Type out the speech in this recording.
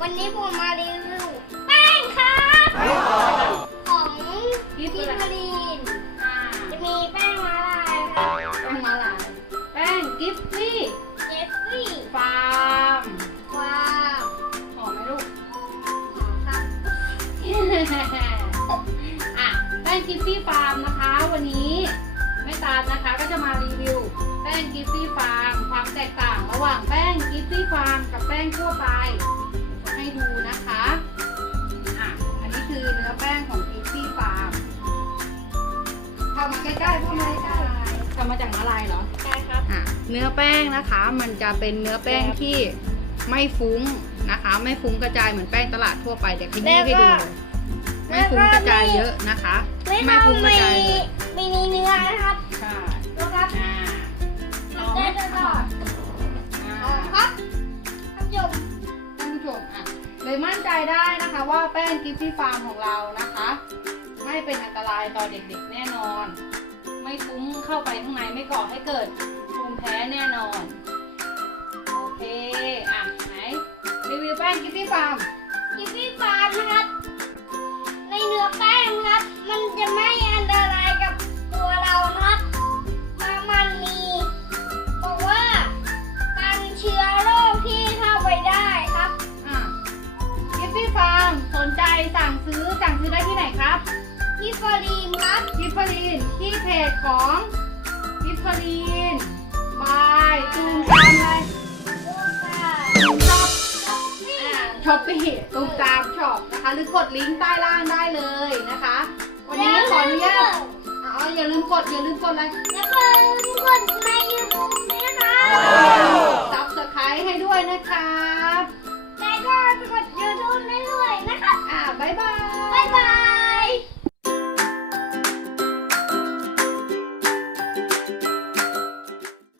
วันนี้ผมมารีวิวแป้งครับ ของกิกิฟต์อะไรมารีนจะมีแป้งมาลายครับแป้งมาลายแป้งกิฟฟี่เจฟฟี่ฟาร์มว้าวหอมไหมลูกของครับอะแป้งกิฟฟี่ฟาร์มนะคะ วันนี้แม่ตาลนะคะก็จะมารีวิว แป้งกิฟฟี่ฟาร์มความแตกต่าง ระหว่างแป้งกิฟฟี่ฟาร์มกับแป้งทั่วไป เข้ามาใกล้ๆเข้ามาใกล้ๆทำมาจากอะไรเหรอ ใช่ครับ อะเนื้อแป้งนะคะ มันจะเป็นเนื้อแป้งที่ไม่ฟุ้งนะคะ ไม่ฟุ้งกระจายเหมือนแป้งตลาดทั่วไปแต่ขยี้ให้ดูเลยไม่ฟุ้งกระจายเยอะนะคะ ไม่ไม่ต้องฟุ้งกระมีจายเลยมีเนื้อนะครับใช่นะครับอ่าทำได้ตลอดอ่าครับท่านผู้ชมท่านผู้ชมอะเลยมั่นใจได้นะคะว่าแป้งกิฟฟี่ฟาร์มของเรานะคะ ไม่เป็นอันตรายต่อเด็กๆแน่นอน ไม่ฟุ้งเข้าไปข้างในไม่ก่อให้เกิดภูมิแพ้แน่นอน โอเค อะ ไหน รีวิวแป้งกิฟฟี่ฟาร์ม ที่ฟอรีนครับกิฟฟรีนที่เพจของกิฟฟรีนบายตูมตามเลยลูกค่ะช็อปอ่าช็อปปี้ตูมตามช็อปนะคะ หรือกดลิงก์ใต้ล่างได้เลยนะคะ วันนี้ขออนุญาตอ๋ออย่าลืมกดอย่าลืมกดอะไรแล้วก็กดในยูทูบด้วยนะซับสไครต์ให้ด้วยนะครับแล้วก็กดยูทูบได้ด้วยนะครับอ่าบ๊ายบาย